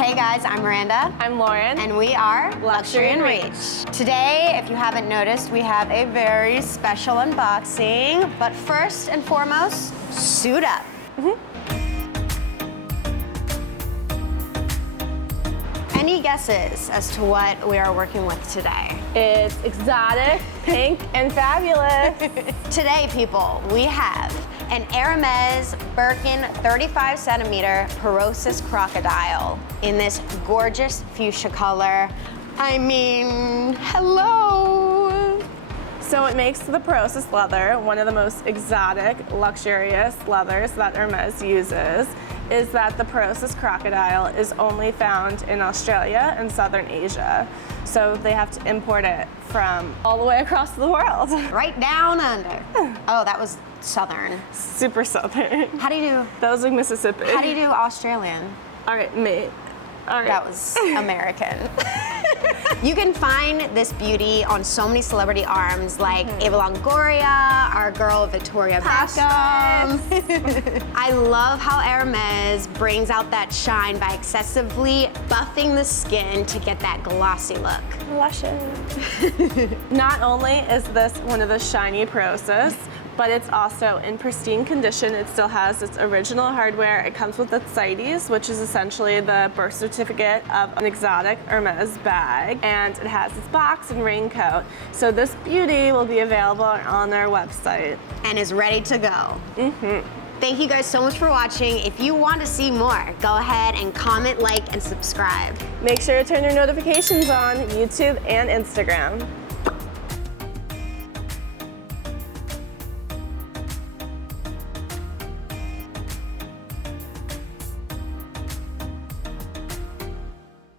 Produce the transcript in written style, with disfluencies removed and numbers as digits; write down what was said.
Hey guys, I'm Miranda. I'm Lauren. And we are Luxury and Reach. Today, if you haven't noticed, we have a very special unboxing. But first and foremost, suit up. Any guesses as to what we are working with today? It's exotic, pink, and fabulous. Today, people, we have an Hermes Birkin 35 centimeter Porosis crocodile in this gorgeous fuchsia color. I mean, hello. So it makes the Porosis leather one of the most exotic, luxurious leathers that Hermes uses. Is that the Porosis crocodile is only found in Australia and Southern Asia. So they have to import it from all the way across the world. Right down under. Oh, that was Southern. Super Southern. How do you do? That was like Mississippi. How do you do Australian? All right, mate. All right. That was American. You can find this beauty on so many celebrity arms like Eva Longoria, our girl Victoria Beckham. I love how Hermes brings out that shine by excessively buffing the skin to get that glossy look. Luscious. Not only is this one of the shiny Porosis, but it's also in pristine condition. It still has its original hardware. It comes with its CITES, which is essentially the birth certificate of an exotic Hermes bag, and it has its box and raincoat. So this beauty will be available on our website. And is ready to go. Thank you guys so much for watching. If you want to see more, go ahead and comment, like, and subscribe. Make sure to turn your notifications on YouTube and Instagram.